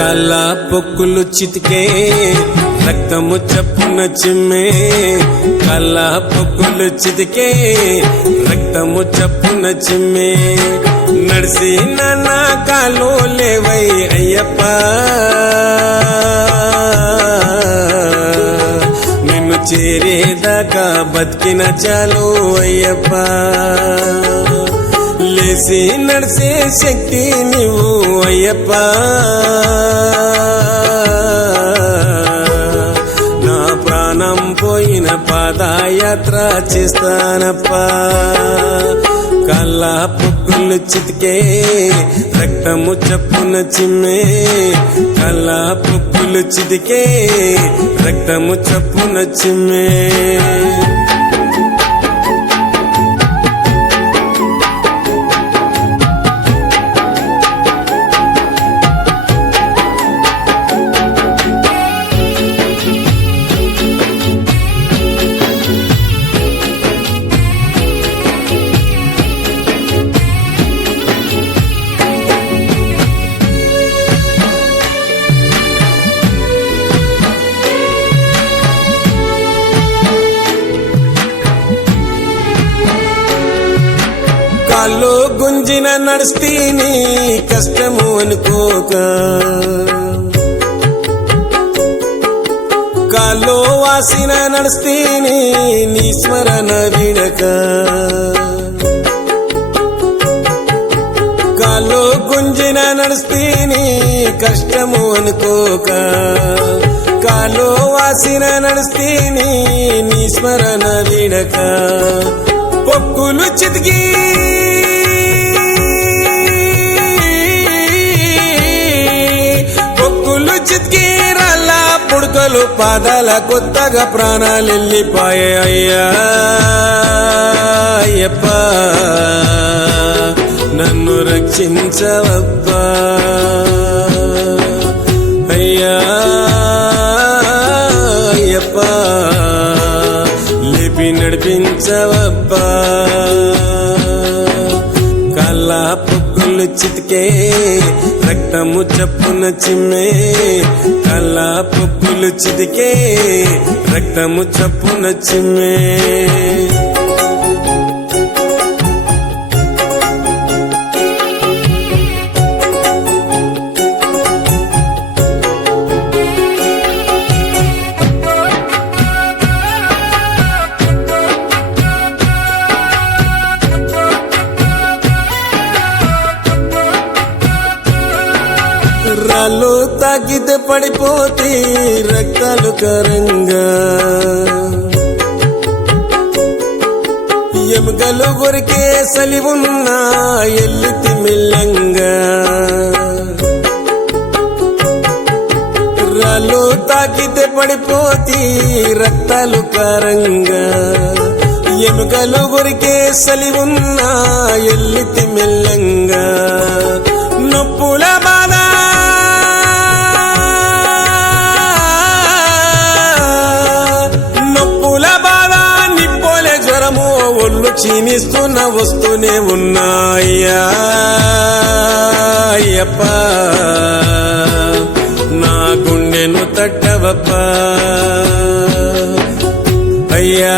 కాళ్ళ పొక్కులు చితికే రక్తము చప్పున చిమ్మే కాళ్ళ పొక్కులు చితికే రక్తము చప్పున చిమ్మే నడిసి నాన్న కాలు లేవై అయ్యప్ప నిన్ను చేరేదాకా బతికిన చాలు అయ్యప్ప లేసి నడిసే శక్తి నీవు అయ్యప్ప నా ప్రాణం పోయిన పాదయాత్ర చేస్తానప్ప కాళ్ళ పొక్కులు చితికే రక్తము చప్పున చిమ్మే కాళ్ళ పొక్కులు చితికే రక్తము చప్పున చిమ్మే కాళ్ళు గుంజిన నడుస్తీని కష్టము అనుకోక కాళ్ళు వాసిన నడుస్తీని నీ స్మరణ విడక కాళ్ళు గుంజిన నడుస్తీని కష్టము అనుకోక కాళ్ళు వాసిన నడుస్తీని నీ స్మరణ విడక పొక్కులు చితికి పొక్కులు చితికి రాళ్ళ పుడకలు పాదాల కొత్తగా ప్రాణాలు వెళ్ళిపోయే అయ్యా అయ్యప్ప నన్ను రక్షించవబ్బా అయ్యా అయ్యప్ప లేపి నడిపించవబ్బా కాళ్ళ పొక్కులు చితికే రక్తము చప్పున చిమ్మే కాళ్ళ పొక్కులు చితికే రక్తము చప్పున చిమ్మే రాళ్ళు తాకితే పడిపోతే రక్తాలు కరంగా ఎముకలు కొరికే సలివున్నా ఎల్లితి మెల్లంగా రాళ్ళు తాకితే పడిపోతే రక్తాలు కరంగా ఎముకలు కొరికే సలివున్నా ఎల్లితి మెల్లంగా నొప్పుల బాధ ఒళ్ళు క్షీణిస్తున్న వస్తూనే ఉన్నాయ్యా అయ్యప్ప నా గుండెను తట్టవప్ప అయ్యా